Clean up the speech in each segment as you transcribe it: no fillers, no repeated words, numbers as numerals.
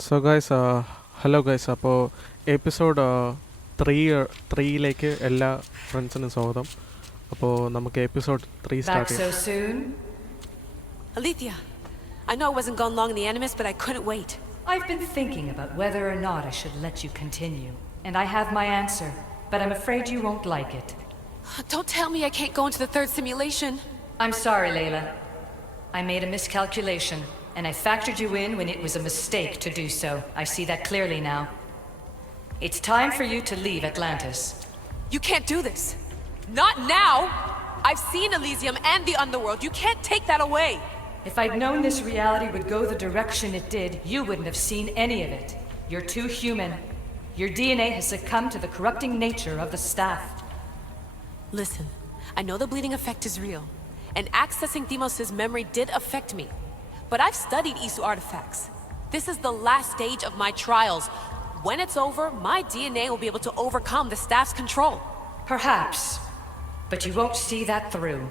So guys hello guys. അപ്പോൾ episode ത്രീയിലേക്ക് എല്ലാ ഫ്രണ്ട്സിനും സ്വാഗതം. അപ്പോൾ നമുക്ക് എപ്പിസോഡ് 3 Back സ്റ്റാർട്ട് so ചെയ്യാം. soon? Alethea, I know I wasn't gone long in the Animus, but I couldn't wait. I've been thinking about whether or not I should let you continue, and I have my answer, but I'm afraid you won't like it. Don't tell me I can't go into the third simulation. I'm sorry, Layla. I made a miscalculation, and I factored you in when it was a mistake to do so. I see that clearly now. It's time for you to leave Atlantis. You can't do this. Not now! I've seen Elysium and the Underworld. You can't take that away! If I'd known this reality would go the direction it did, you wouldn't have seen any of it. You're too human. Your DNA has succumbed to the corrupting nature of the staff. Listen, I know the bleeding effect is real, and accessing Deimos' memory did affect me. But I've studied Isu artifacts. This is the last stage of my trials. When it's over, my DNA will be able to overcome the staff's control. Perhaps. But you won't see that through.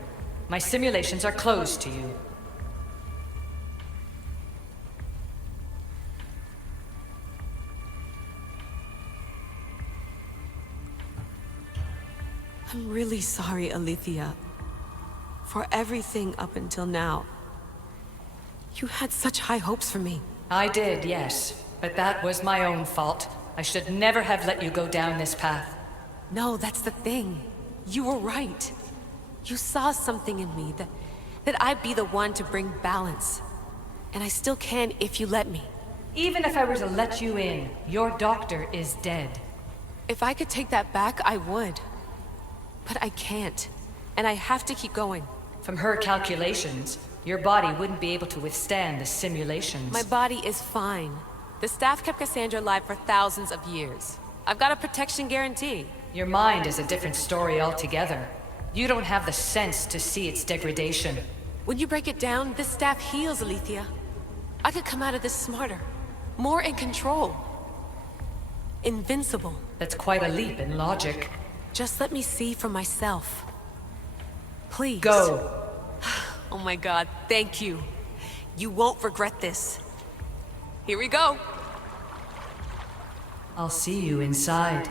My simulations are closed to you. I'm really sorry, Alethea, for everything up until now. You had such high hopes for me. I did, yes. But that was my own fault. I should never have let you go down this path. No, that's the thing. You were right. You saw something in me that I'd be the one to bring balance. And I still can if you let me. Even if I were to let you in, your doctor is dead. If I could take that back, I would. But I can't. And I have to keep going. From her calculations, your body wouldn't be able to withstand the simulations. My body is fine. The staff kept Cassandra alive for thousands of years. I've got a protection guarantee. Your mind is a different story altogether. You don't have the sense to see its degradation. When you break it down, this staff heals, Alethea. I could come out of this smarter, more in control. Invincible. That's quite a leap in logic. Just let me see for myself. Please. Go. Oh my God, thank you. You won't regret this. Here we go. I'll see you inside.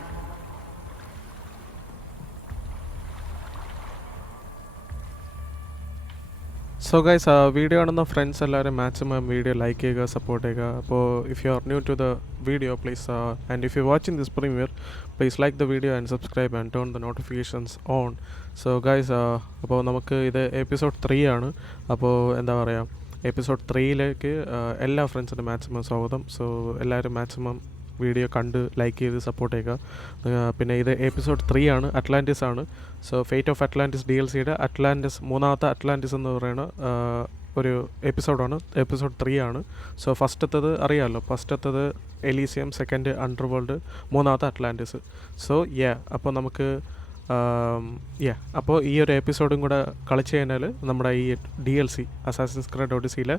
So guys, video കാണുന്ന friends എല്ലാവരും maximum video like ചെയ്യുക, support ചെയ്യുക. അപ്പോൾ if you are new to the video please and if you watching this premiere please like the video and subscribe and turn the notifications on. So guys, അപ്പോൾ നമുക്ക് ഇത് episode 3 ആണ്. അപ്പോൾ എന്താ പറയുക, എപ്പിസോഡ് 3യിലേക്ക് എല്ലാ ഫ്രണ്ട്സിനും മാക്സിമം സ്വാഗതം. സോ എല്ലാവരും മാക്സിമം വീഡിയോ കണ്ട് ലൈക്ക് ചെയ്ത് സപ്പോർട്ട് ചെയ്യുക. പിന്നെ ഇത് എപ്പിസോഡ് 3 ആണ്, അറ്റ്ലാന്റിസ് ആണ്. സോ ഫേറ്റ് ഓഫ് അറ്റ്ലാന്റിസ് DLC-യുടെ അറ്റ്ലാന്റിസ്, മൂന്നാമത്തെ അറ്റ്ലാന്റിസ് എന്ന് പറയുന്ന ഒരു എപ്പിസോഡാണ്. എപ്പിസോഡ് 3 ആണ്. സോ ഫസ്റ്റത്തത് അറിയാമല്ലോ, ഫസ്റ്റത്തത് എലീസിയം, സെക്കൻഡ് അണ്ടർവേൾഡ്, മൂന്നാമത്തെ അറ്റ്ലാന്റിസ്. സോ അപ്പോൾ നമുക്ക് അപ്പോൾ ഈ ഒരു എപ്പിസോഡും കൂടെ കളിച്ച് കഴിഞ്ഞാൽ നമ്മുടെ ഈ DLC അസാസിൻസ് ക്രീഡ് ഒഡിസിയിലെ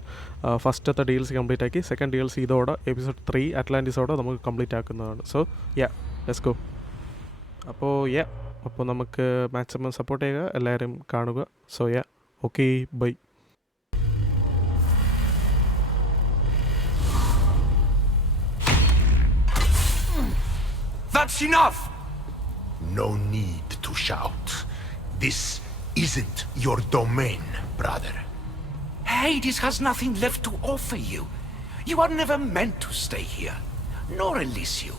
ഫസ്റ്റത്തെ DLC കംപ്ലീറ്റ് ആക്കി സെക്കൻഡ് DLC ഇതോടെ എപ്പിസോഡ് 3 അറ്റ്ലാന്റിസോടെ നമുക്ക് കംപ്ലീറ്റ് ആക്കുന്നതാണ്. So let's go. അപ്പോൾ നമുക്ക് മാക്സിമം സപ്പോർട്ട് ചെയ്യുക, എല്ലാവരും കാണുക. So okay, bye. That's enough! No need to shout. This isn't your domain, brother. Hades has nothing left to offer you. You are never meant to stay here, nor Elysium.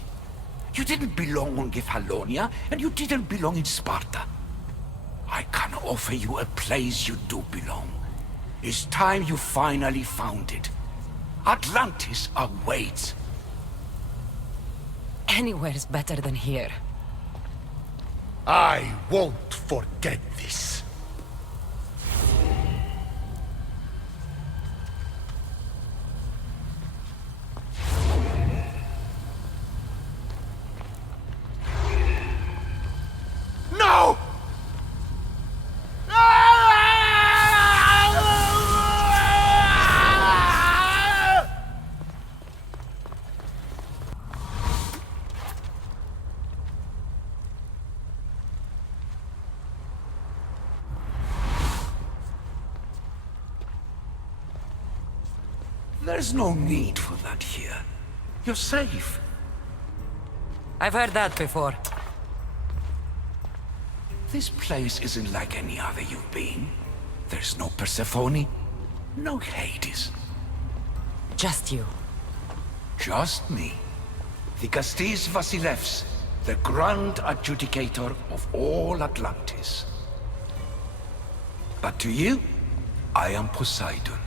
You didn't belong on Kefalonia, and you didn't belong in Sparta. I can offer you a place you do belong. It's time you finally found it. Atlantis awaits. Anywhere is better than here. I won't forget this. No! There's no need for that here. You're safe. I've heard that before. This place isn't like any other you've been. There's no Persephone, no Hades. Just you. Just me. Vikastis Vasilevs, the Grand Adjudicator of all Atlantis. But to you, I am Poseidon.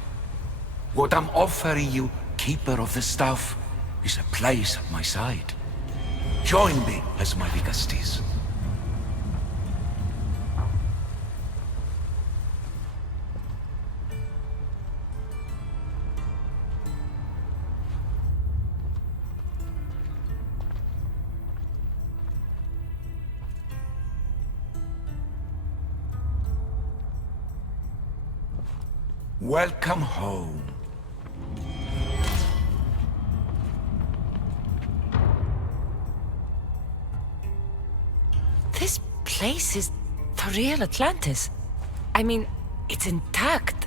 What I'm offering you, Keeper of the Staff, is a place at my side. Join me as my Vikastis. Welcome home. This place is the real Atlantis. I mean, it's intact.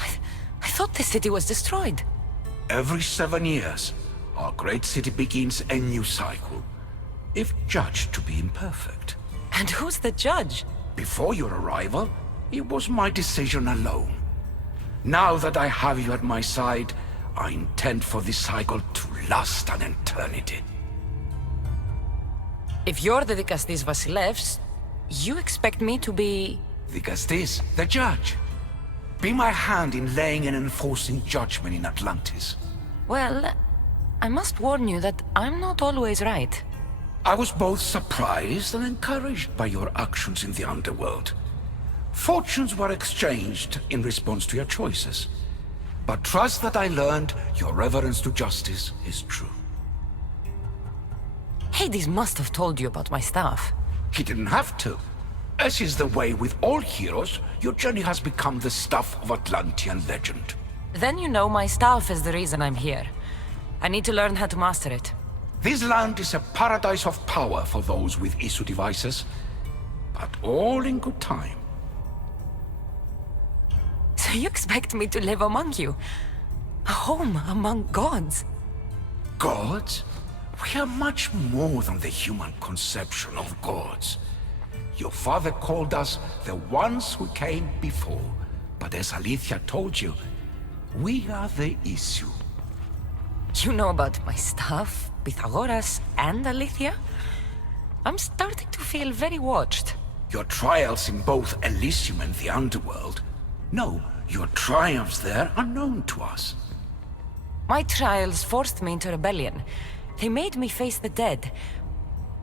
I thought the city was destroyed. Every 7 years, our great city begins a new cycle, if judged to be imperfect. And who's the judge? Before your arrival, it was my decision alone. Now that I have you at my side, I intend for this cycle to last an eternity. If you're the Vikastis Vasilevs, you expect me to be... Vikastis, the judge. Be my hand in laying and enforcing judgment in Atlantis. Well, I must warn you that I'm not always right. I was both surprised and encouraged by your actions in the underworld. Fortunes were exchanged in response to your choices. But trust that I learned your reverence to justice is true. Hades must have told you about my staff. He didn't have to. As is the way with all heroes, your journey has become the stuff of Atlantean legend. Then you know my staff is the reason I'm here. I need to learn how to master it. This land is a paradise of power for those with issue devices, but all in good time. So you expect me to live among you? A home among gods? Gods? We are much more than the human conception of gods. Your father called us the ones who came before, but as Alethea told you, we are the issue. You know about my staff, Pythagoras, and Alethea? I'm starting to feel very watched. Your trials in both Elysium and the underworld. No, your triumphs there are known to us. My trials forced me into rebellion. They made me face the dead.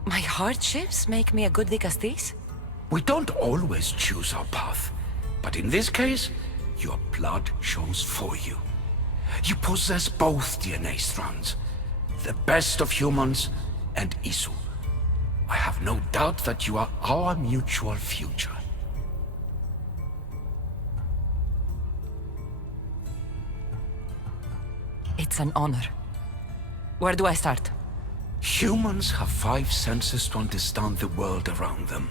My hardships make me a good Vikastis? We don't always choose our path, but in this case, your blood shows for you. You possess both DNA strands, the best of humans and Isu. I have no doubt that you are our mutual future. It's an honor. Where do I start? Humans have 5 senses to understand the world around them.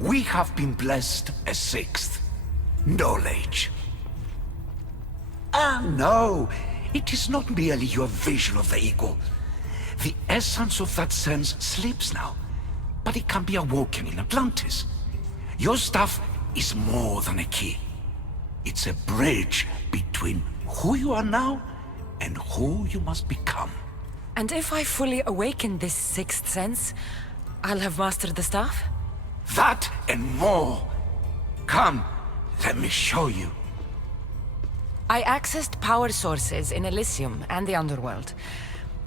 We have been blessed a 6th. Knowledge. No, it is not merely your vision of the ego. The essence of that sense sleeps now, but it can be awoken in Atlantis. Your stuff is more than a key. It's a bridge between who you are now and who you must become. And if I fully awaken this 6th sense, I'll have mastered the staff? That and more. Come, let me show you. I accessed power sources in Elysium and the underworld.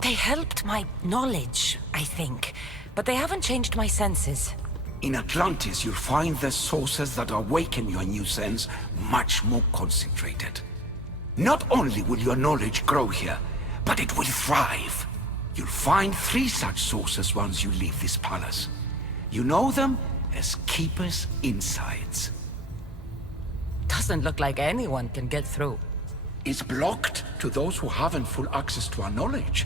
They helped my knowledge, I think, but they haven't changed my senses. In Atlantis, you'll find the sources that awaken your new sense much more concentrated. Not only will your knowledge grow here, but it will thrive. You'll find 3 such sources once you leave this palace. You know them as Keeper's Insights. Doesn't look like anyone can get through. It's blocked to those who haven't full access to our knowledge.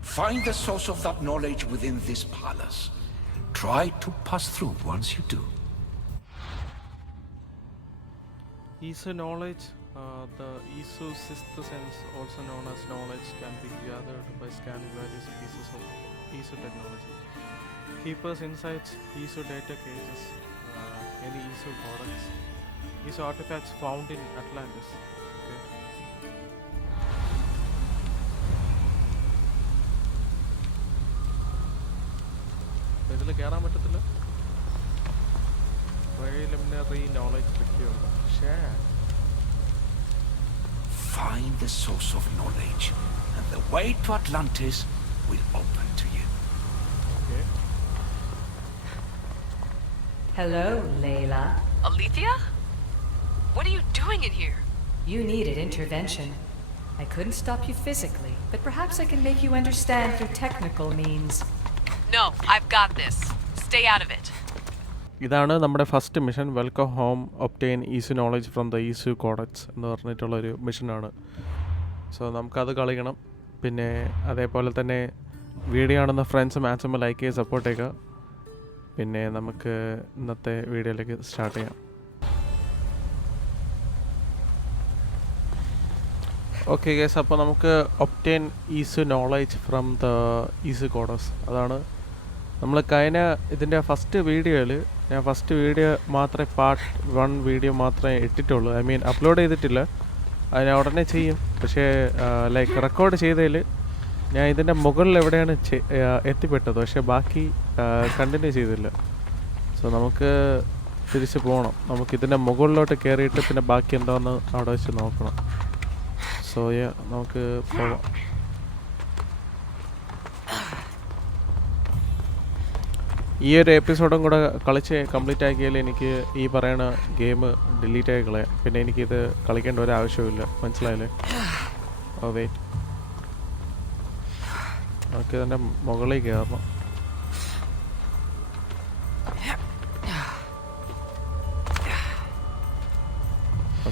Find the source of that knowledge within this palace. Try to pass through once you do. Is a knowledge The Isu sixth sense, also known as knowledge, can be gathered by scanning various pieces of Isu technology. Keepers inside Isu data cases, any Isu products, Isu artifacts found in Atlantis. Okay. ഇതിൽ കയറാൻ പറ്റത്തില്ല. Preliminary knowledge secured. Share. Find the source of knowledge, and the way to Atlantis will open to you. Okay. Hello, Layla. Alethea? What are you doing in here? You needed intervention. I couldn't stop you physically, but perhaps I can make you understand through technical means. No, I've got this. Stay out of it. ഇതാണ് നമ്മുടെ first mission. Welcome home obtain Isu knowledge from the Isu codex എന്ന് പറഞ്ഞിട്ടുള്ളൊരു മിഷനാണ്. So നമുക്കത് കളിക്കണം. പിന്നെ അതേപോലെ തന്നെ video കാണുന്ന ഫ്രണ്ട്സ് മാക്സിമം ലൈക്ക് ചെയ്ത് സപ്പോർട്ട് ചെയ്യുക. പിന്നെ നമുക്ക് ഇന്നത്തെ വീഡിയോയിലേക്ക് സ്റ്റാർട്ട് ചെയ്യാം. ഓക്കെ ഗൈസ്, അപ്പോൾ നമുക്ക് obtain Isu knowledge from the Isu codex, അതാണ് നമ്മൾ കഴിഞ്ഞ ഇതിൻ്റെ ഫസ്റ്റ് വീഡിയോയിൽ ഞാൻ ഫസ്റ്റ് വീഡിയോ മാത്രമേ പാർട്ട് 1 വീഡിയോ മാത്രമേ ഇട്ടിട്ടുള്ളൂ. ഐ മീൻ അപ്ലോഡ് ചെയ്തിട്ടില്ല. അത് ഞാൻ ഉടനെ ചെയ്യും. പക്ഷേ ലൈക്ക് റെക്കോർഡ് ചെയ്തതിൽ ഞാൻ ഇതിൻ്റെ മുകളിൽ എവിടെയാണ് എത്തിപ്പെട്ടത്, പക്ഷേ ബാക്കി കണ്ടിന്യൂ ചെയ്തില്ല. സോ നമുക്ക് തിരിച്ച് പോകണം. നമുക്കിതിൻ്റെ മുകളിലോട്ട് കയറിയിട്ട് പിന്നെ ബാക്കി എന്താണെന്ന് അവിടെ വെച്ച് നോക്കണം. സോ നമുക്ക് പോവാം. ഈ ഒരു എപ്പിസോഡും കൂടെ കളിച്ച് കംപ്ലീറ്റ് ആക്കിയാൽ എനിക്ക് ഈ പറയുന്ന ഗെയിം ഡിലീറ്റ് ആയി കളയാം. പിന്നെ എനിക്കിത് കളിക്കേണ്ട ഒരു ആവശ്യമില്ല. മനസ്സിലായില്ലേ? ഓ വെയിറ്റ്, നമുക്ക് ഇതിൻ്റെ മുകളിൽ കയറണം.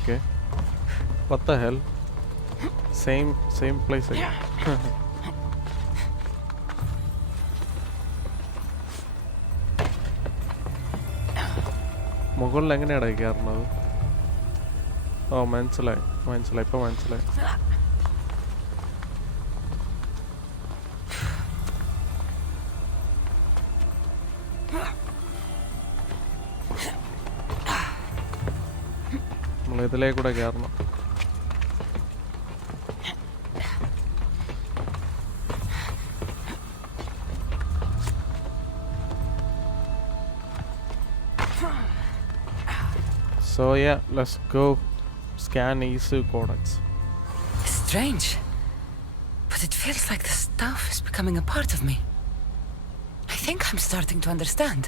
Okay, what the hell? Same place again. മുകളിൽ എങ്ങനെയാണ് കയറുന്നത്? ഓ മനസ്സിലായി ഇപ്പോൾ മനസ്സിലായി. നമ്മൾ ഇതിലേക്ക് കൂടെ കയറണം. So yeah, let's go scan Isu Codex. Strange, but it feels like the stuff is becoming a part of me. I think I'm starting to understand.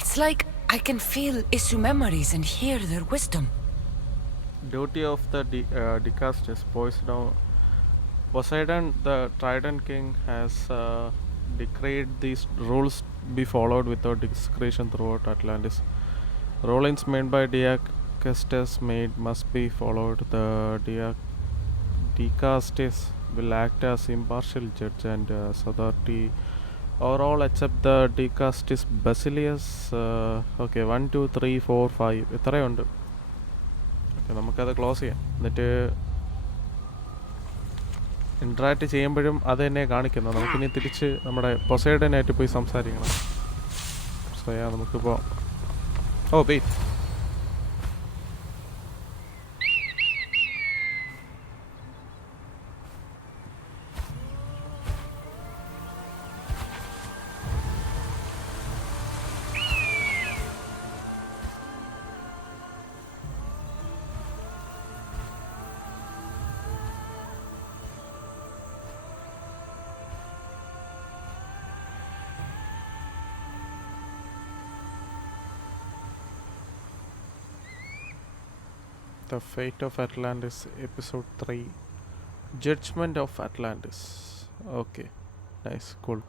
It's like I can feel Isu memories and hear their wisdom. Duty of the Decastes Poseidon, the Trident King, has decreed these rules be followed without discretion throughout Atlantis. Rulings made by Decastes must be followed. The Decastes will act as impartial judge and authority over all except the Decastes Basilius. Okay, 1 2 3 4 5 ഇത്രയുണ്ട്. Okay, നമുക്കത് close ചെയ്യാം. എന്നിട്ട് interact ചെയ്യുമ്പോഴും അത് തന്നെ കാണിക്കുന്നത്. നമുക്കിനി തിരിച്ച് നമ്മുടെ പൊസൈഡനായിട്ട് പോയി സംസാരിക്കണം. സോ നമുക്കിപ്പോൾ Oh, wait. The Fate of Atlantis, Episode 3, Judgment of Atlantis. Okay, nice, cool.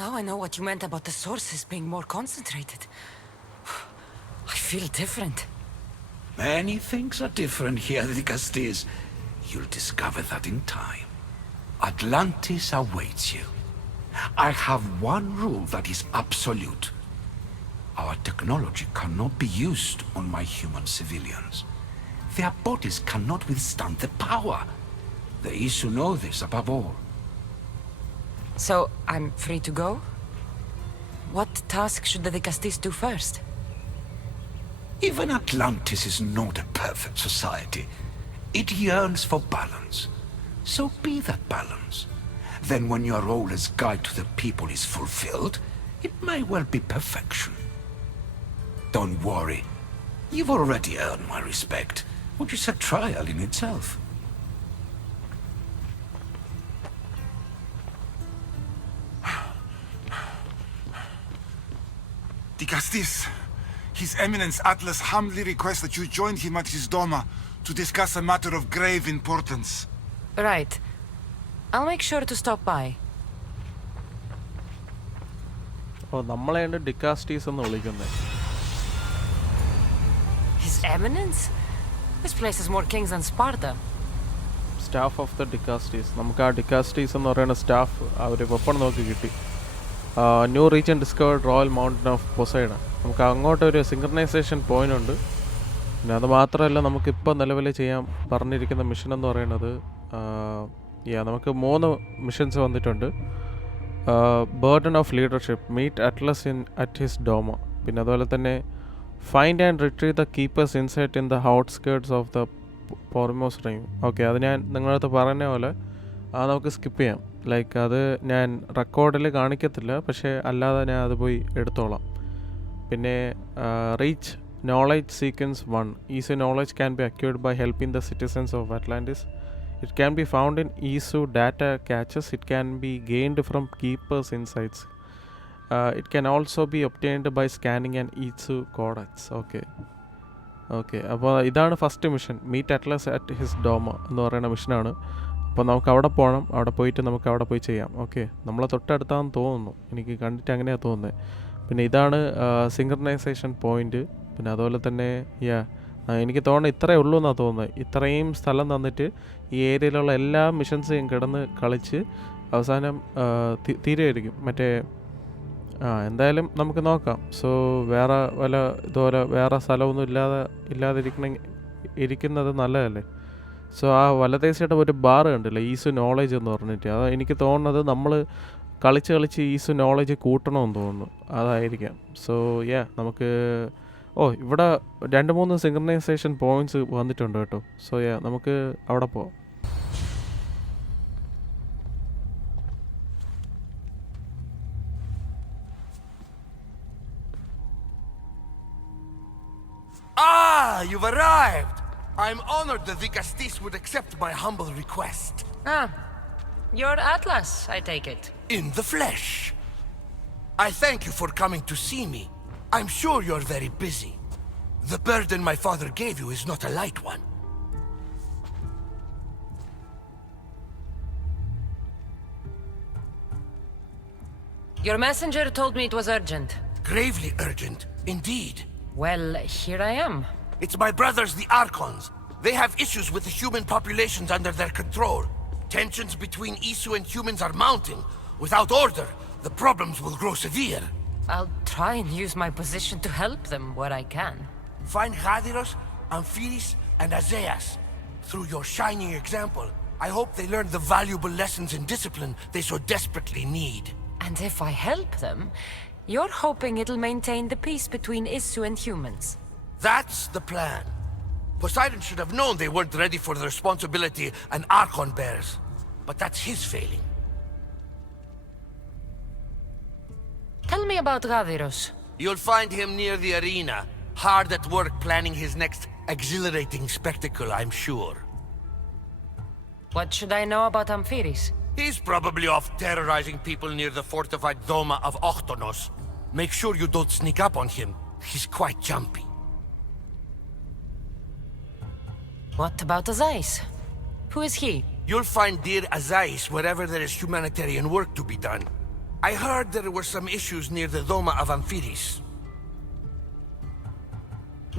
Now I know what you meant about the sources being more concentrated. I feel different. Many things are different here, Decastes. You'll discover that in time. Atlantis awaits you. I have one rule that is absolute. Our technology cannot be used on my human civilians. Their bodies cannot withstand the power. The Isu know this above all. So, I'm free to go? What task should the Dicastis do first? Even Atlantis is not a perfect society. It yearns for balance. So be that balance. Then when your role as guide to the people is fulfilled, it may well be perfection. Don't worry. You've already earned my respect, which is a trial in itself. Dicastis, His Eminence Atlas humbly requests that you join him at his Doma to discuss a matter of grave importance. Right. I'll make sure to stop by. അപ്പോൾ നമ്മളെയാണ് ഡിക്കാസ്റ്റീസ് എന്ന് വിളിക്കുന്നത്. His Eminence? This place has more kings than Sparta. Staff of the Dikastes. നമുക്ക് ആ ഡിക്കാസ്റ്റീസ് എന്ന് പറയുന്ന staff അവർ weapon നോക്കി കിട്ടി. New region discovered Royal Mountain of Poseidon. നമുക്ക് അങ്ങോട്ടൊരു സിങ്ക്രണൈസേഷൻ പോയിന്റ് ഉണ്ട്. പിന്നെ അത് മാത്രമല്ല, നമുക്കിപ്പോൾ നിലവിൽ ചെയ്യാൻ പറഞ്ഞിരിക്കുന്ന മിഷൻ എന്ന് പറയുന്നത് നമുക്ക് 3 മിഷൻസ് വന്നിട്ടുണ്ട്. Burden of leadership, meet Atlas at his dome. പിന്നെ അതുപോലെ തന്നെ find and retrieve the keeper's insight in the outskirts of the Pormos rim. Okay, അത് ഞാൻ നിങ്ങളടുത്ത് പറഞ്ഞ പോലെ നമുക്ക് സ്കിപ്പ് ചെയ്യാം. ലൈക്ക് അത് ഞാൻ റെക്കോർഡിൽ കാണിക്കത്തില്ല, പക്ഷേ അല്ലാതെ ഞാൻ അത് പോയി എടുത്തോളാം. പിന്നെ reach knowledge sequence 1. Isu knowledge can be acquired by helping the citizens of Atlantis. It can be found in ISU data caches. It can be gained from keepers' insights. It can also be obtained by scanning an ISU codex. Okay. അപ്പോൾ ഇതാണ് first mission. Meet Atlas at his dome എന്ന് പറയുന്ന മിഷനാണ്. അപ്പോൾ നമുക്ക് അവിടെ പോകണം. അവിടെ പോയിട്ട് നമുക്ക് അവിടെ പോയി ചെയ്യാം. ഓക്കെ, നമ്മളെ തൊട്ടടുത്താണെന്ന് തോന്നുന്നു. എനിക്ക് കണ്ടിട്ട് അങ്ങനെയാണ് തോന്നുന്നത്. പിന്നെ ഇതാണ് സിങ്ക്രണൈസേഷൻ പോയിൻറ്റ്. പിന്നെ അതുപോലെ തന്നെ എനിക്ക് തോന്നുന്നത് ഇത്രയേ ഉള്ളൂ എന്നാണ് തോന്നുന്നത്. ഇത്രയും സ്ഥലം തന്നിട്ട് ഈ ഏരിയയിലുള്ള എല്ലാ മിഷൻസും കിടന്ന് കളിച്ച് അവസാനം തീരുമായിരിക്കും. മറ്റേ എന്തായാലും നമുക്ക് നോക്കാം. സോ വേറെ വല്ല ഇതുപോലെ വേറെ സ്ഥലമൊന്നും ഇരിക്കുന്നത് നല്ലതല്ലേ. സോ ആ വലതേശയുടെ ഒരു ബാർ കണ്ടില്ല, ഈസു നോളേജ് എന്ന് പറഞ്ഞിട്ട്. അത് എനിക്ക് തോന്നുന്നത് നമ്മൾ കളിച്ച് ഈസു നോളേജ് കൂട്ടണമെന്ന് തോന്നുന്നു. അതായിരിക്കാം. സോ നമുക്ക് ഇവിടെ 2-3 സിങ്ക്രണൈസേഷൻ പോയിന്റ്സ് വന്നിട്ടുണ്ട് കേട്ടോ. സോ നമുക്ക് അവിടെ പോവാം. You've arrived! I'm honored that Dicastis would accept my humble request. You're Atlas, I take it. In the flesh. I thank you for coming to see me. I'm sure you're very busy. The burden my father gave you is not a light one. Your messenger told me it was urgent. Gravely urgent, indeed. Well, here I am. It's my brothers, the Archons. They have issues with the human populations under their control. Tensions between Isu and humans are mounting. Without order, the problems will grow severe. I'll try and use my position to help them where I can. Find Hadiros, Amphiris, and Azaeas. Through your shining example, I hope they learn the valuable lessons in discipline they so desperately need. And if I help them, you're hoping it'll maintain the peace between Isu and humans. That's the plan. Poseidon should have known they weren't ready for the responsibility an Archon bears. But that's his failing. Tell me about Gaviros. You'll find him near the arena, hard at work planning his next exhilarating spectacle, I'm sure. What should I know about Amphiris? He's probably off terrorizing people near the fortified Doma of Ochtonos. Make sure you don't sneak up on him. He's quite jumpy. What about Azais? Who is he? You'll find dear Azais wherever there is humanitarian work to be done. I heard there were some issues near the Doma of Amphiris.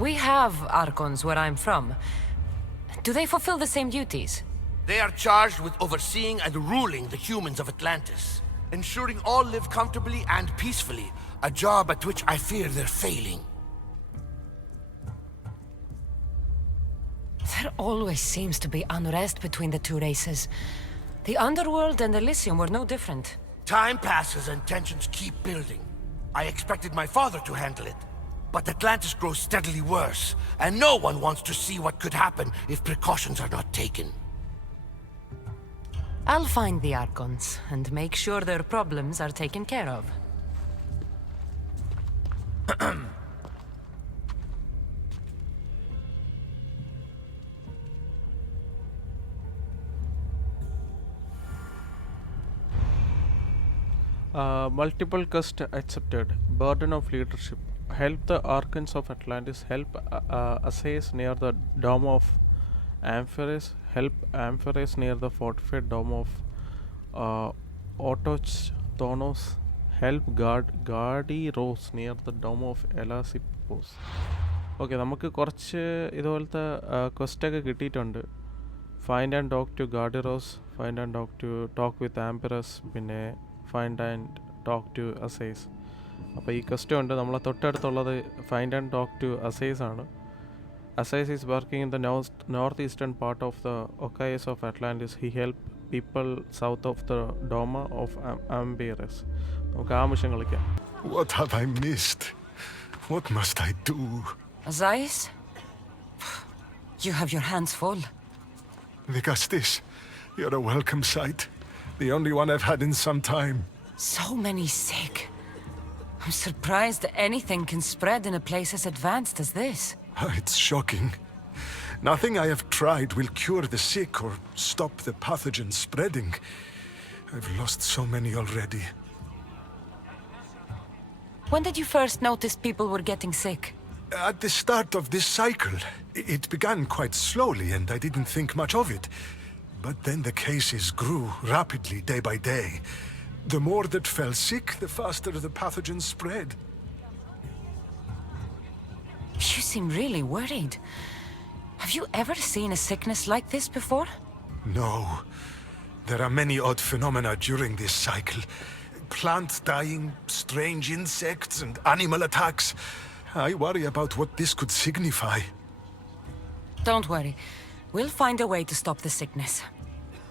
We have Archons where I'm from. Do they fulfill the same duties? They are charged with overseeing and ruling the humans of Atlantis, ensuring all live comfortably and peacefully, a job at which I fear they're failing. There always seems to be unrest between the two races. The underworld and Elysium were no different. Time passes and tensions keep building. I expected my father to handle it. But Atlantis grows steadily worse, and no one wants to see what could happen if precautions are not taken. I'll find the Archons and make sure their problems are taken care of. Multiple quest accepted. Burden of leadership. Help the Archons of Atlantis. Help assays near the dome of Ampheres. Help Ampheres near the fortified dome of Thonos. Help Gardi-Rose near the dome of Elasippos. Okay, നമുക്ക് കുറച്ച് ഇതുപോലത്തെ ക്വസ്റ്റൊക്കെ കിട്ടിയിട്ടുണ്ട്. Find and talk to Gadeiros, find and talk with Ampheres, പിന്നെ find and talk to Azaes. അപ്പോൾ ഈ question ഉണ്ട്. നമ്മളെ തൊട്ടടുത്തുള്ളത് find and talk to Azaes ആണ്. Azaes is working in the north eastern part of the Oikos of Atlantis. He help people south of the dome of Ampheres. നമുക്ക് ആ mission കളിക്കാം. What have I missed? What must I do? Azais? You have your hands full. Vigastis, you're a welcome sight. The only one I've had in some time. So many sick. I'm surprised that anything can spread in a place as advanced as this. It's shocking. Nothing I have tried will cure the sick or stop the pathogen spreading. I've lost so many already. When did you first notice people were getting sick? At the start of this cycle. It began quite slowly and I didn't think much of it. But then the cases grew rapidly day by day. The more that fell sick, the faster the pathogen spread. You seem really worried. Have you ever seen a sickness like this before? No. There are many odd phenomena during this cycle. Plants dying, strange insects, and animal attacks. I worry about what this could signify. Don't worry. We'll find a way to stop the sickness.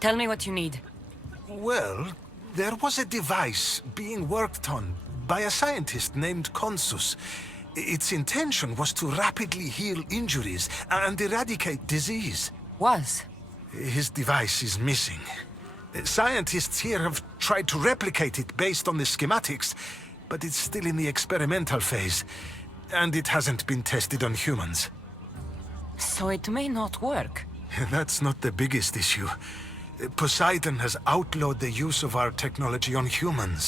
Tell me what you need. Well, there was a device being worked on by a scientist named Consus. Its intention was to rapidly heal injuries and eradicate disease. Was? His device is missing. Scientists here have tried to replicate it based on the schematics, but it's still in the experimental phase, and it hasn't been tested on humans. So it may not work. That's not the biggest issue. Poseidon has outlawed the use of our technology on humans.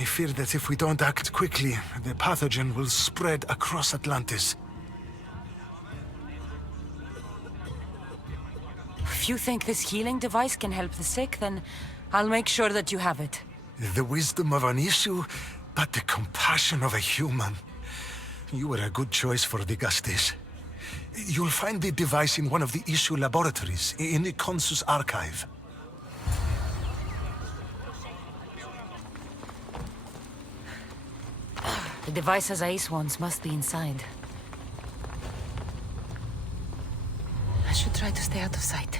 I fear that if we don't act quickly, the pathogen will spread across Atlantis. If you think this healing device can help the sick, then I'll make sure that you have it. The wisdom of an issue, but the compassion of a human. You were a good choice for Vigastis. You'll find the device in one of the issue laboratories, in the Consus archive. The device Azais wants must be inside. I should try to stay out of sight.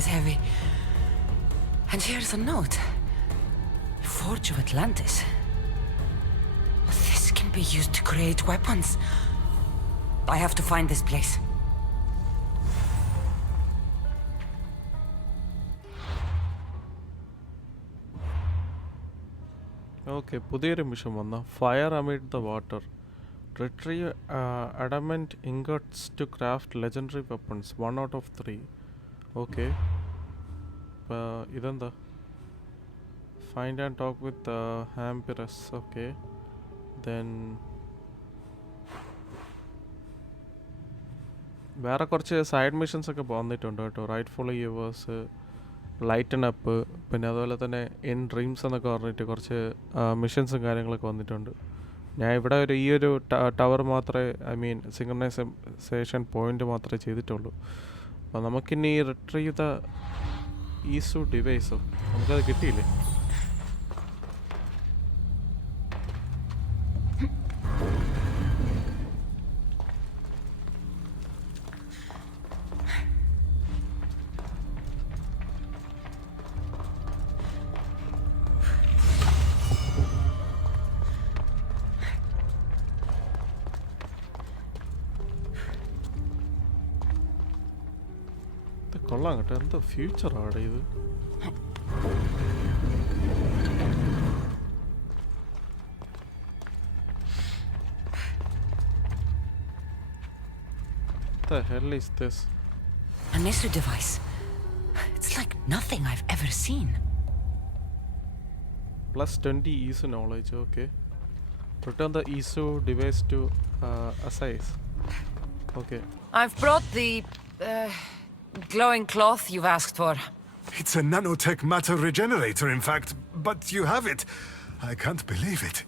is heavy. And here's a note. Forge of Atlantis. This can be used to create weapons. I have to find this place. Okay, പുതിയൊരു mission വന്ന fire amid the water. Retrieve adamant ingots to craft legendary weapons 1 out of 3. Okay, ഇതെന്താ? Find and talk with Ampheres. Okay, then വേറെ കുറച്ച് side missions ഒക്കെ വന്നിട്ടുണ്ട് കേട്ടോ. Rightful yours, lighten up, പിന്നെ അതുപോലെ തന്നെ ഇൻ ഡ്രീംസ് എന്നൊക്കെ പറഞ്ഞിട്ട് കുറച്ച് മിഷൻസും കാര്യങ്ങളൊക്കെ വന്നിട്ടുണ്ട്. ഞാൻ ഇവിടെ ഈ ഒരു ടവർ മാത്രമേ, ഐ മീൻ സിങ്ക്രണൈസേഷൻ പോയിന്റ് മാത്രമേ ചെയ്തിട്ടുള്ളൂ. അപ്പോൾ നമുക്കിനി റിട്രീവ് ദ ഈസു ഡിവൈസോ, നമുക്കത് കിട്ടിയില്ലേ? കൊള്ളാം കേട്ടോ, എന്തോ ഫ്യൂച്ചറാണ് ഇത്. The hell is this? An issue device. It's like nothing I've ever seen. Plus 20 ISO knowledge, okay. Return the ISO device to assays. Okay. I've brought the glowing cloth you've asked for. It's a nanotech matter regenerator, in fact, but you have it. I can't believe it.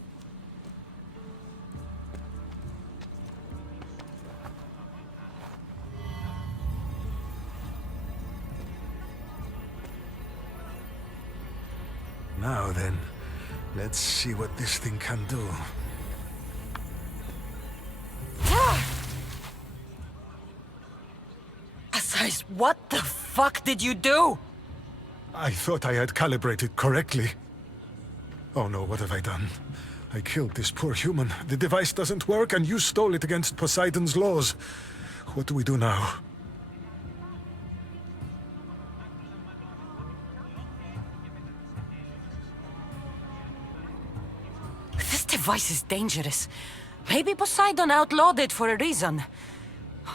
Now then, let's see what this thing can do. What the fuck did you do? I thought I had calibrated correctly. Oh no, what have I done? I killed this poor human. The device doesn't work and you stole it against Poseidon's laws. What do we do now? This device is dangerous. Maybe Poseidon outlawed it for a reason.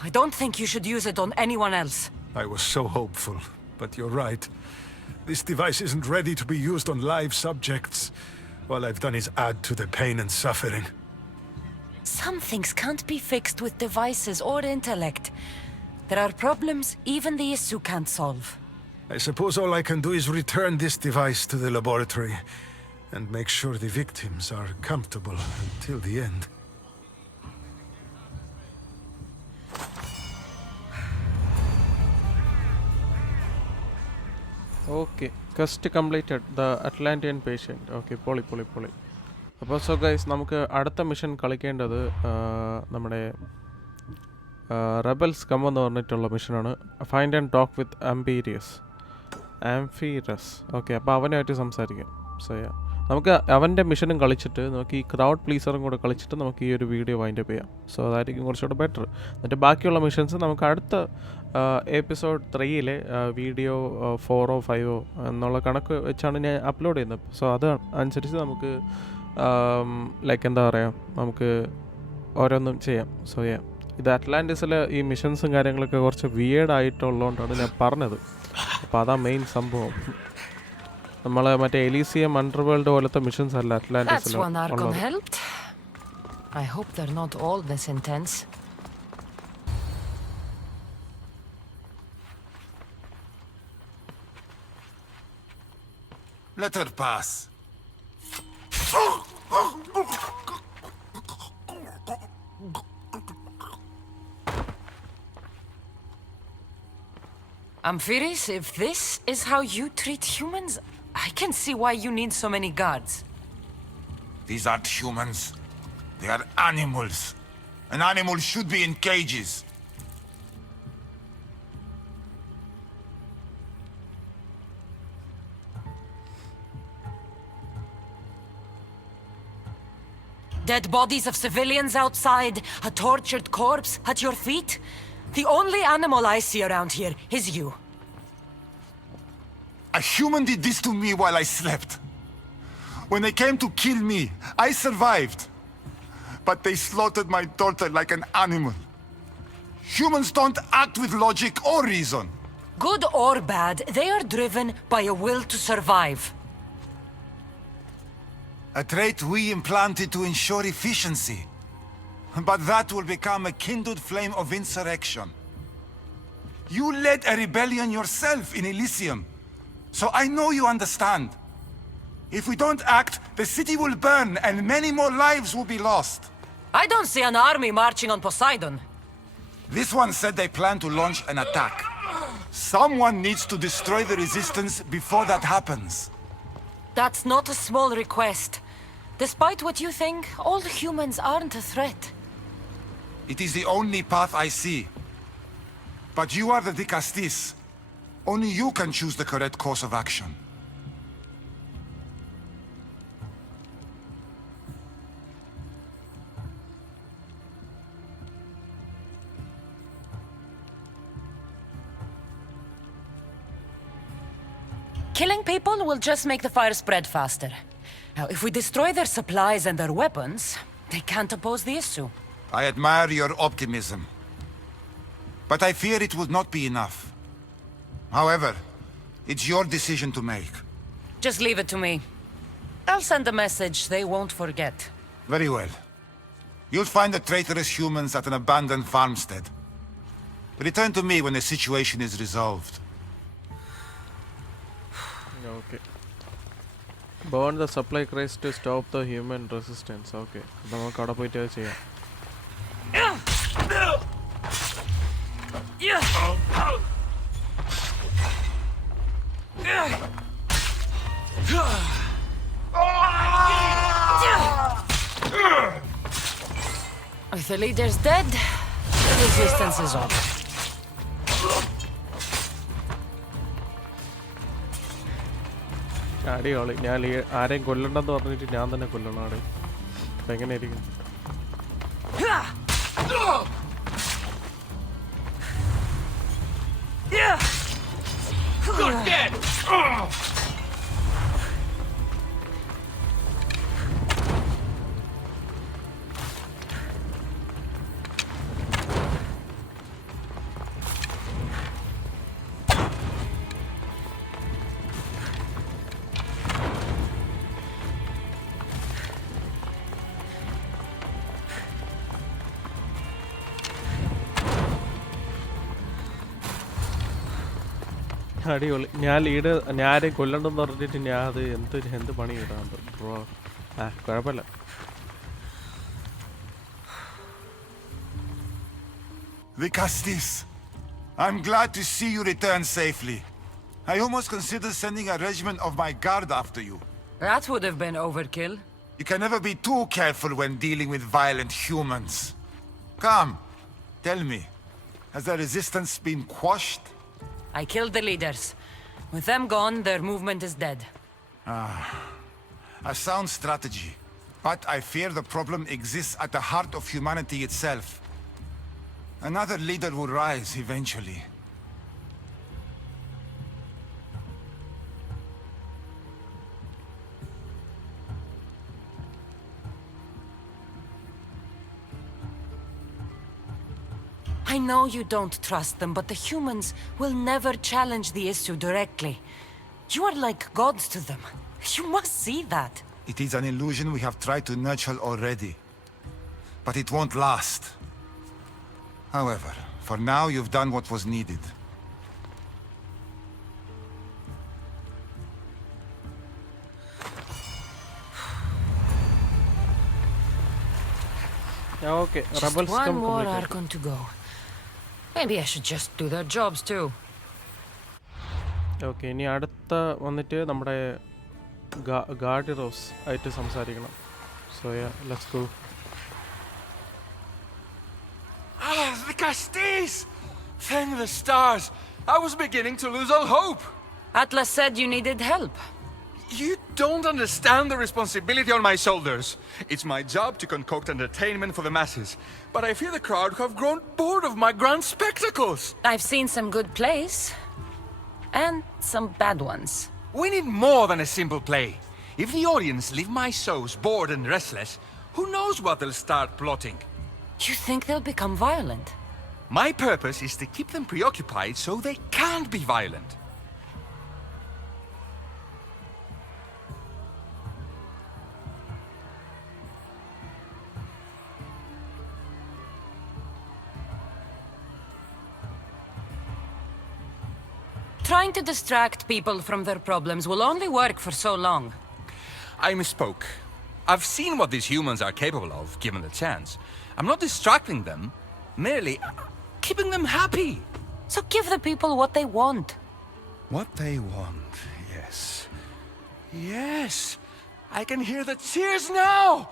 I don't think you should use it on anyone else. I was so hopeful, but you're right. This device isn't ready to be used on live subjects. All I've done is add to the pain and suffering. Some things can't be fixed with devices or intellect. There are problems even the issue can't solve. I suppose all I can do is return this device to the laboratory and make sure the victims are comfortable until the end. Okay, quest completed the Atlantean patient. Okay, പൊളി. അപ്പോൾ so guys, നമുക്ക് അടുത്ത mission കളിക്കേണ്ടത് നമ്മുടെ റെബൽസ് come എന്ന് പറഞ്ഞിട്ടുള്ള മിഷനാണ്. Find and talk with Ampheres. Okay, അപ്പോൾ അവനുമായിട്ട് സംസാരിക്കാം. സോ നമുക്ക് അവൻ്റെ മിഷനും കളിച്ചിട്ട് നമുക്ക് ഈ ക്രൗഡ് പ്ലീസറും കൂടെ കളിച്ചിട്ട് നമുക്ക് ഈ ഒരു വീഡിയോ വൈൻഡപ്പ് ചെയ്യാം. സോ അതായിരിക്കും കുറച്ചുകൂടെ ബെറ്റർ. എന്നിട്ട് ബാക്കിയുള്ള മിഷൻസ് നമുക്ക് അടുത്ത എപ്പിസോഡ് 3-ലെ വീഡിയോ 4 or 5 എന്നുള്ള കണക്ക് വെച്ചാണ് ഞാൻ അപ്ലോഡ് ചെയ്യുന്നത്. സോ അത് അനുസരിച്ച് നമുക്ക് ലൈക്ക് എന്താ പറയുക, നമുക്ക് ഓരോന്നും ചെയ്യാം. സോ ഇത് അറ്റ്ലാന്റിസിലെ ഈ മിഷൻസും കാര്യങ്ങളൊക്കെ കുറച്ച് വിയേർഡ് ആയിട്ടുള്ളതുകൊണ്ടാണ് ഞാൻ പറഞ്ഞത്. അപ്പോൾ അതാ മെയിൻ സംഭവം. നമ്മളെ മറ്റേ എലീസിയം അണ്ടർവേൾഡ് പോലത്തെ മിഷൻസ് അല്ല അറ്റ്ലാന്റിസിൽ. I hope they're not all this intense. Let her pass. Amphiris, if this is how you treat humans, I can see why you need so many guards. These aren't humans. They are animals. An animal should be in cages. Dead bodies of civilians outside, a tortured corpse at your feet. The only animal I see around here is you. A human did this to me while I slept. When they came to kill me, I survived. But they slaughtered my daughter like an animal. Humans don't act with logic or reason. Good or bad, they are driven by a will to survive. A trait we implanted to ensure efficiency. But that will become a kindled flame of insurrection. You led a rebellion yourself in Elysium, so I know you understand. If we don't act, the city will burn and many more lives will be lost. I don't see an army marching on Poseidon. This one said they plan to launch an attack. Someone needs to destroy the resistance before that happens. That's not a small request. Despite what you think, all humans aren't a threat. It is the only path I see. But you are the Dicastis. Only you can choose the correct course of action. Killing people will just make the fire spread faster. Now, if we destroy their supplies and their weapons, they can't oppose the issue. I admire your optimism. But I fear it will not be enough. However, it's your decision to make. Just leave it to me. I'll send a message they won't forget. Very well. You'll find the traitorous humans at an abandoned farmstead. Return to me when the situation is resolved. Okay. Burn the supply crates to stop the human resistance. Okay. നമുക്ക് അവിടെ പോയിട്ട് അത് ചെയ്യാം. With the leaders dead, the resistance is over. അടിപൊളി. ഞാൻ ആരെയും കൊല്ലണ്ടെന്ന് പറഞ്ഞിട്ട് ഞാൻ തന്നെ കൊല്ലണം ആടെ. അപ്പം എങ്ങനെയായിരിക്കും? അടിപൊളി. ഞാൻ ആരെയും കൊല്ലണ്ടെന്ന് പറഞ്ഞിട്ട് ഞാൻ അത് എന്ത് പണി ഇടാൻ ബ്രോ. കുഴപ്പമില്ല. Dicastis, I'm glad to see you return safely. I almost considered sending a regiment of my guard after you. That would have been overkill. You can never be too careful when dealing with violent humans. Come, tell me, has the resistance been quashed? I killed the leaders. With them gone, their movement is dead. A sound strategy. But I fear the problem exists at the heart of humanity itself. Another leader will rise eventually. I know you don't trust them, but the humans will never challenge the issue directly. You are like gods to them. You must see that. It is an illusion we have tried to nurture already. But it won't last. However, for now you've done what was needed. Okay, Just rebels one come more completed. Archon to go. Maybe I should just do their jobs too. Okay, ഇനി അടുത്ത വന്നിട്ട് നമ്മുടെ ഗാർഡിറോസ് ആയിട്ട് സംസാരിക്കണം. So let's go. Dicastis! Thank the stars! I was beginning to lose all hope! Atlas said you needed help. You don't understand the responsibility on my shoulders. It's my job to concoct entertainment for the masses. But I fear the crowd have grown bored of my grand spectacles. I've seen some good plays. And some bad ones. We need more than a simple play. If the audience leave my shows bored and restless, who knows what they'll start plotting? You think they'll become violent? My purpose is to keep them preoccupied so they can't be violent. Trying to distract people from their problems will only work for so long. I misspoke. I've seen what these humans are capable of, given the chance. I'm not distracting them, merely keeping them happy. So give the people what they want. What they want, yes. Yes! I can hear the cheers now!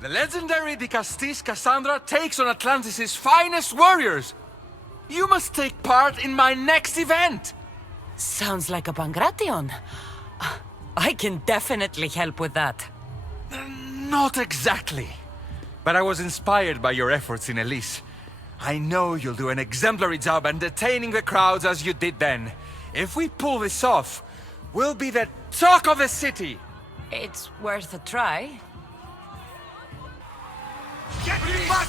The legendary Dicastis Cassandra takes on Atlantis' finest warriors! You must take part in my next event! Sounds like a Pangration. I can definitely help with that. Not exactly. But I was inspired by your efforts in Elise. I know you'll do an exemplary job entertaining the crowds as you did then. If we pull this off, we'll be the talk of the city! It's worth a try.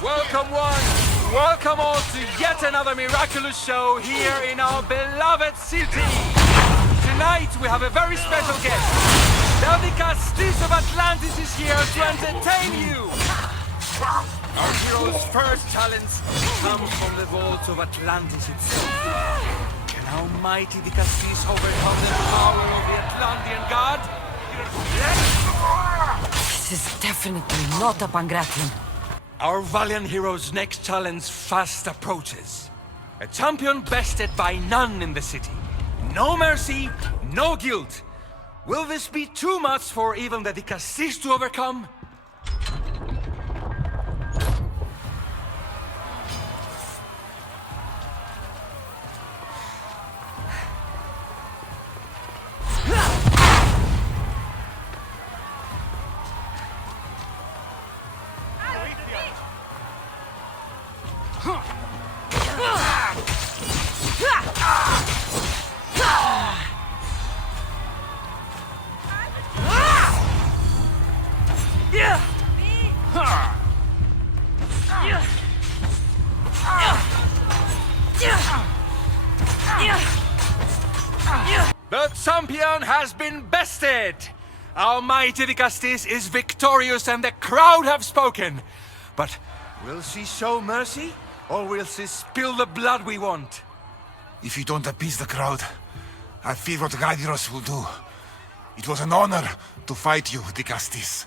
Welcome one, welcome all to yet another miraculous show here in our beloved city. Tonight we have a very special guest. The Dicastis of Atlantis is here to entertain you. Our hero's first challenge comes from the vaults of Atlantis itself. Can almighty Dicastis overcome the power of the Atlantean god? This is definitely not a Pangration. Our valiant hero's next challenge fast approaches. A champion bested by none in the city. No mercy, no guilt. Will this be too much for even the Dicastis to overcome? The champion has been bested! Our mighty Dicastis is victorious and the crowd have spoken. But will she show mercy? Or will she spill the blood we want? If you don't appease the crowd, I fear what Gyros will do. It was an honor to fight you, Dicastis.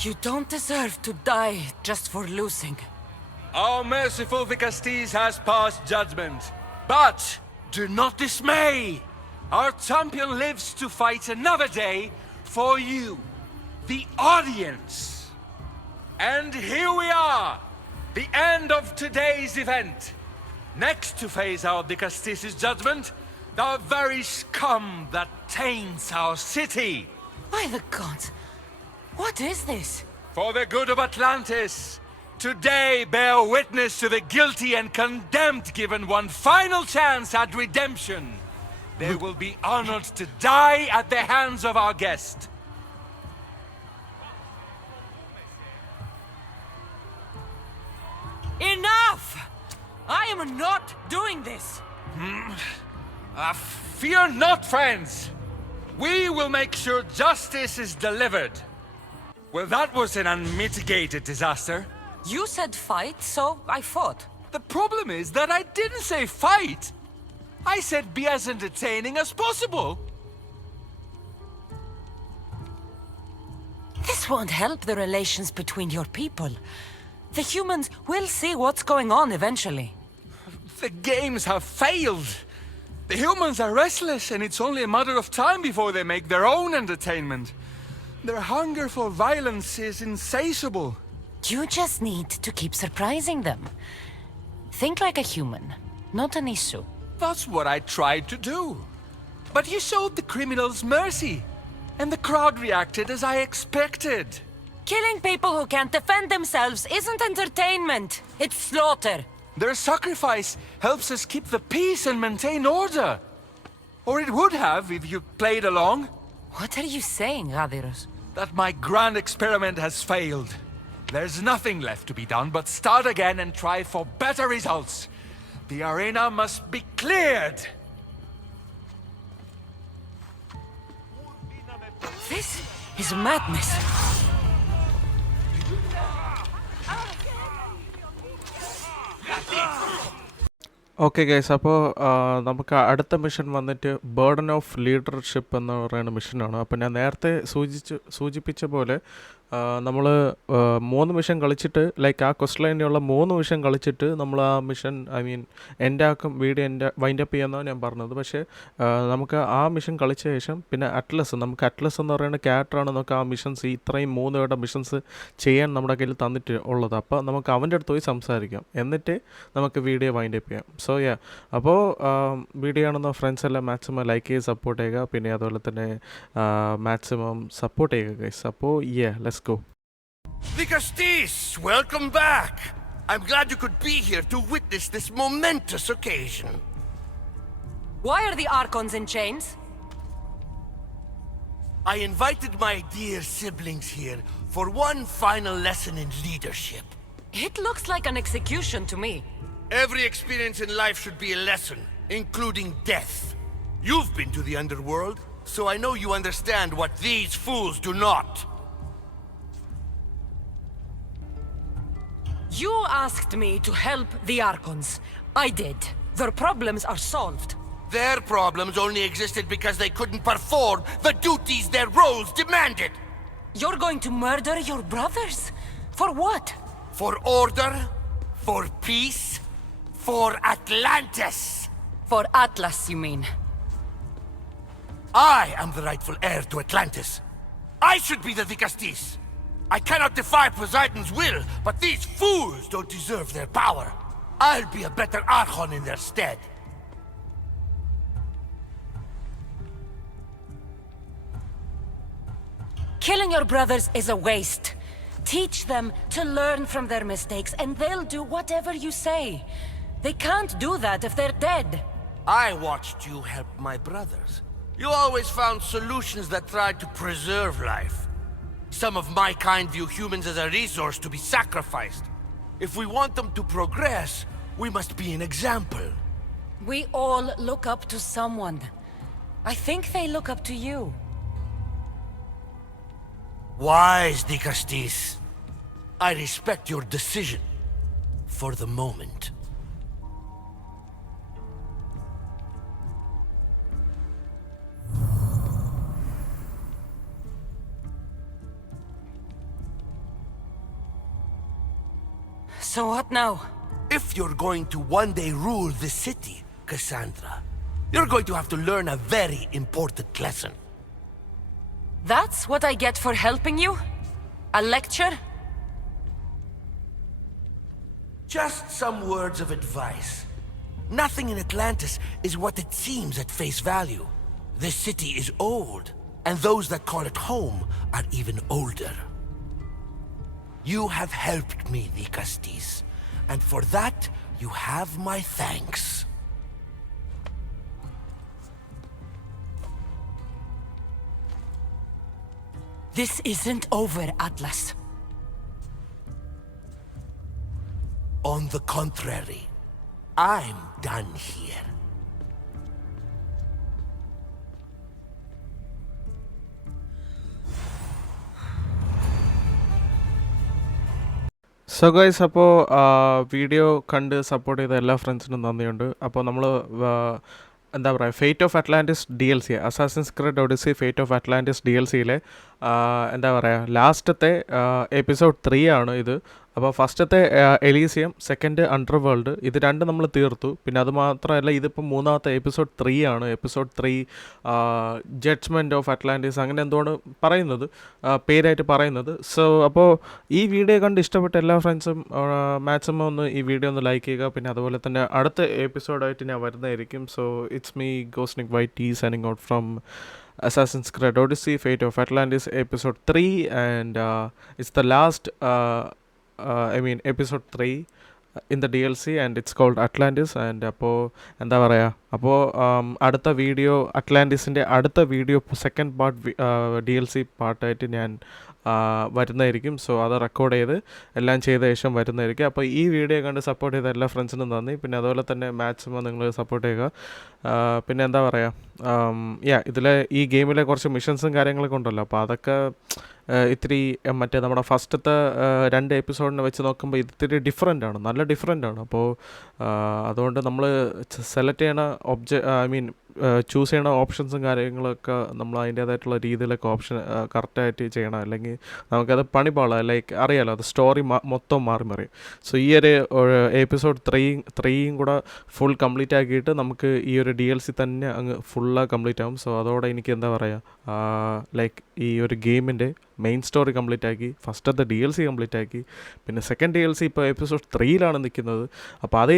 You don't deserve to die just for losing. Our merciful Dicastis has passed judgment. But do not dismay! Our champion lives to fight another day for you, the audience. And here we are, the end of today's event. Next to face our Dicastis' judgment, the very scum that taints our city. By the gods, what is this? For the good of Atlantis, today bear witness to the guilty and condemned given one final chance at redemption. They will be honored to die at the hands of our guest. Enough! I am not doing this! Fear not, friends! We will make sure justice is delivered. Well, that was an unmitigated disaster. You said fight, so I fought. The problem is that I didn't say fight. I said be as entertaining as possible. This won't help the relations between your people. The humans will see what's going on eventually. The games have failed. The humans are restless, and it's only a matter of time before they make their own entertainment. Their hunger for violence is insatiable. You just need to keep surprising them. Think like a human, not an issue. That's what I tried to do. But you showed the criminals mercy, and the crowd reacted as I expected. Killing people who can't defend themselves isn't entertainment. It's slaughter. Their sacrifice helps us keep the peace and maintain order. Or it would have if you played along. What are you saying, Gaviros? That my grand experiment has failed. There's nothing left to be done but start again and try for better results. The arena must be cleared. This is madness. Okay guys, അപ്പോൾ നമുക്ക് അടുത്ത mission വന്നിട്ട് burden of leadership എന്ന് പറയുന്ന മിഷനാണ്. അപ്പോൾ ഞാൻ നേരത്തെ സൂചിപ്പിച്ച പോലെ നമ്മൾ 3 മിഷൻ കളിച്ചിട്ട് ആ ക്വസ്റ്റ് ലൈനിലുള്ള 3 മിഷൻ കളിച്ചിട്ട് നമ്മൾ ആ മിഷൻ എൻ്റെ വീഡിയോ വൈൻഡപ്പ് ചെയ്യാമെന്നാണ് ഞാൻ പറഞ്ഞത്. പക്ഷേ നമുക്ക് ആ മിഷൻ കളിച്ച ശേഷം പിന്നെ നമുക്ക് അറ്റ്ലസ് എന്ന് പറയുന്ന ക്യാരക്ടറാണ് നമുക്ക് ആ മിഷൻസ് ഇത്രയും 3 പേരുടെ മിഷൻസ് ചെയ്യാൻ നമ്മുടെ കയ്യിൽ തന്നിട്ട് ഉള്ളത്. അപ്പോൾ നമുക്ക് അവൻ്റെ അടുത്ത് പോയി സംസാരിക്കാം, എന്നിട്ട് നമുക്ക് വീഡിയോ വൈൻഡപ്പ് ചെയ്യാം. സോ അപ്പോൾ വീഡിയോ കാണുന്ന ഫ്രണ്ട്സ് എല്ലാം മാക്സിമം ലൈക്ക് ചെയ്ത് സപ്പോർട്ട് ചെയ്യുക, പിന്നെ അതുപോലെ തന്നെ മാക്സിമം സപ്പോർട്ട് ചെയ്യുക ഗൈസ്. അപ്പോൾ let's go. Vigastis, welcome back. I'm glad you could be here to witness this momentous occasion. Why are the Archons in chains? I invited my dear siblings here for one final lesson in leadership. It looks like an execution to me. Every experience in life should be a lesson, including death. You've been to the underworld, so I know you understand what these fools do not. You asked me to help the Archons. I did. Their problems are solved. Their problems only existed because they couldn't perform the duties their roles demanded. You're going to murder your brothers? For what? For order, for peace, for Atlantis. For Atlas, you mean? I am the rightful heir to Atlantis. I should be the Vigastis. I cannot defy Poseidon's will, but these fools don't deserve their power. I'll be a better Archon in their stead. Killing your brothers is a waste. Teach them to learn from their mistakes, and they'll do whatever you say. They can't do that if they're dead. I watched you help my brothers. You always found solutions that tried to preserve life. Some of my kind view humans as a resource to be sacrificed. If we want them to progress, we must be an example. We all look up to someone. I think they look up to you. Wise, Vigastis. I respect your decision for the moment. So what now? If you're going to one day rule the city, Cassandra, you're going to have to learn a very important lesson. That's what I get for helping you? A lecture? Just some words of advice. Nothing in Atlantis is what it seems at face value. This city is old, and those that call it home are even older. You have helped me, Vigastis, and for that, you have my thanks. This isn't over, Atlas. On the contrary, I'm done here. So guys, അപ്പോൾ video കണ്ട് support ചെയ്ത എല്ലാ ഫ്രണ്ട്സിനും നന്ദിയുണ്ട്. അപ്പോൾ നമ്മൾ എന്താ പറയുക, Fate of Atlantis DLC, Assassin's Creed Odyssey Fate of Atlantis DLCയിലെ എന്താ പറയുക ലാസ്റ്റത്തെ എപ്പിസോഡ് 3 ആണ് ഇത്. അപ്പോൾ ഫസ്റ്റത്തെ എലീസിയം, സെക്കൻഡ് അണ്ടർ വേൾഡ്, ഇത് രണ്ടും നമ്മൾ തീർത്തു. പിന്നെ അത് മാത്രമല്ല, ഇതിപ്പോൾ മൂന്നാമത്തെ എപ്പിസോഡ് 3 ആണ്. എപ്പിസോഡ് 3 ജഡ്ജ്മെൻറ്റ് ഓഫ് അറ്റ്ലാന്റിസ് അങ്ങനെ എന്തുകൊണ്ട് പറയുന്നത്, പേരായിട്ട് പറയുന്നത്. സോ അപ്പോൾ ഈ വീഡിയോ കണ്ട് ഇഷ്ടപ്പെട്ട എല്ലാ ഫ്രണ്ട്സും മാക്സിമം ഒന്ന് ഈ വീഡിയോ ഒന്ന് ലൈക്ക് ചെയ്യുക. പിന്നെ അതുപോലെ തന്നെ അടുത്ത എപ്പിസോഡായിട്ട് ഞാൻ വരുന്നതായിരിക്കും. So it's me Gosnik White signing out from Assassin's Creed Odyssey, Fate of Atlantis, episode 3, and it's the last, episode 3 in the DLC, and it's called Atlantis. And അപ്പോൾ എന്താ പറയുക, അപ്പോൾ അടുത്ത വീഡിയോ അറ്റ്ലാന്റിസിൻ്റെ അടുത്ത വീഡിയോ സെക്കൻഡ് പാർട്ട് DLC പാർട്ടായിട്ട് ഞാൻ വരുന്നതായിരിക്കും. So അത് റെക്കോർഡ് ചെയ്ത് എല്ലാം ചെയ്ത ശേഷം വരുന്നതായിരിക്കും. അപ്പോൾ ഈ വീഡിയോ കണ്ട് സപ്പോർട്ട് ചെയ്ത എല്ലാ ഫ്രണ്ട്സിനും നന്ദി. പിന്നെ അതുപോലെ തന്നെ മാക്സിമം നിങ്ങൾ സപ്പോർട്ട് ചെയ്യുക. പിന്നെ എന്താ പറയുക, ഇതിലെ ഈ ഗെയിമിലെ കുറച്ച് മിഷൻസും കാര്യങ്ങളൊക്കെ ഉണ്ടല്ലോ, അപ്പോൾ അതൊക്കെ ഇത്തിരി മറ്റേ നമ്മുടെ ഫസ്റ്റത്തെ 2 എപ്പിസോഡിനെ വെച്ച് നോക്കുമ്പോൾ ഇത്തിരി ഡിഫറെൻ്റ് ആണ്, നല്ല ഡിഫറെൻ്റ് ആണ്. അപ്പോൾ അതുകൊണ്ട് നമ്മൾ സെലക്ട് ചെയ്യണ ചൂസ് ചെയ്യണ ഓപ്ഷൻസും കാര്യങ്ങളൊക്കെ നമ്മൾ അതിൻ്റേതായിട്ടുള്ള രീതിയിലൊക്കെ ഓപ്ഷൻ കറക്റ്റായിട്ട് ചെയ്യണം, അല്ലെങ്കിൽ നമുക്കത് പണിപാളാം. ലൈക്ക് അറിയാലോ, അത് സ്റ്റോറി മൊത്തം മാറി മറിയും. സോ ഈ ഒരു എപ്പിസോഡ് 3 കൂടെ ഫുൾ കംപ്ലീറ്റ് ആക്കിയിട്ട് നമുക്ക് ഈ ഒരു DLC തന്നെ അങ്ങ് ഫുള്ളാக കംപ്ലീറ്റ് ആകും. സോ അതോടെ എനിക്ക് എന്താ പറയുക, ലൈക്ക് ഈ ഒരു ഗെയിമിൻ്റെ മെയിൻ സ്റ്റോറി കംപ്ലീറ്റ് ആക്കി, ഫസ്റ്റത്തെ DLC കംപ്ലീറ്റ് ആക്കി, പിന്നെ സെക്കൻഡ് DLC ഇപ്പോൾ എപ്പിസോഡ് 3 നിൽക്കുന്നത്. അപ്പോൾ അത്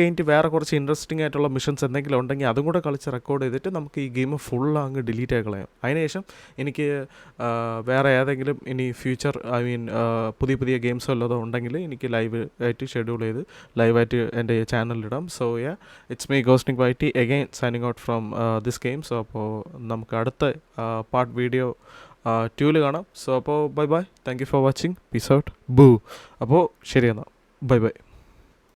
കഴിഞ്ഞിട്ട് വേറെ കുറച്ച് ഇൻട്രസ്റ്റിംഗ് ആയിട്ടുള്ള മിഷൻസ് എന്തെങ്കിലും ഉണ്ടെങ്കിൽ അതും കൂടെ കളിച്ച് റെക്കോർഡ് ചെയ്തിട്ട് നമുക്ക് ഈ ഗെയിം ഫുൾ അങ്ങ് ഡിലീറ്റ് ആയി കളയാം. അതിനുശേഷം എനിക്ക് വേറെ ഏതെങ്കിലും ഇനി ഫ്യൂച്ചർ പുതിയ ഗെയിംസ് വല്ലതും ഉണ്ടെങ്കിൽ എനിക്ക് ലൈവ് ആയിട്ട് ഷെഡ്യൂൾ ചെയ്ത് ലൈവായിട്ട് എൻ്റെ ചാനലിലിടാം. So it's me Gosnik White again signing out from this game. So അപ്പോൾ നമുക്ക് അടുത്ത പാർട്ട് വീഡിയോ 2 കാണാം. സോ അപ്പോൾ bye bye, thank you for watching, peace out, boo. അപ്പോൾ ശരി എന്നാൽ ബൈ ബൈ.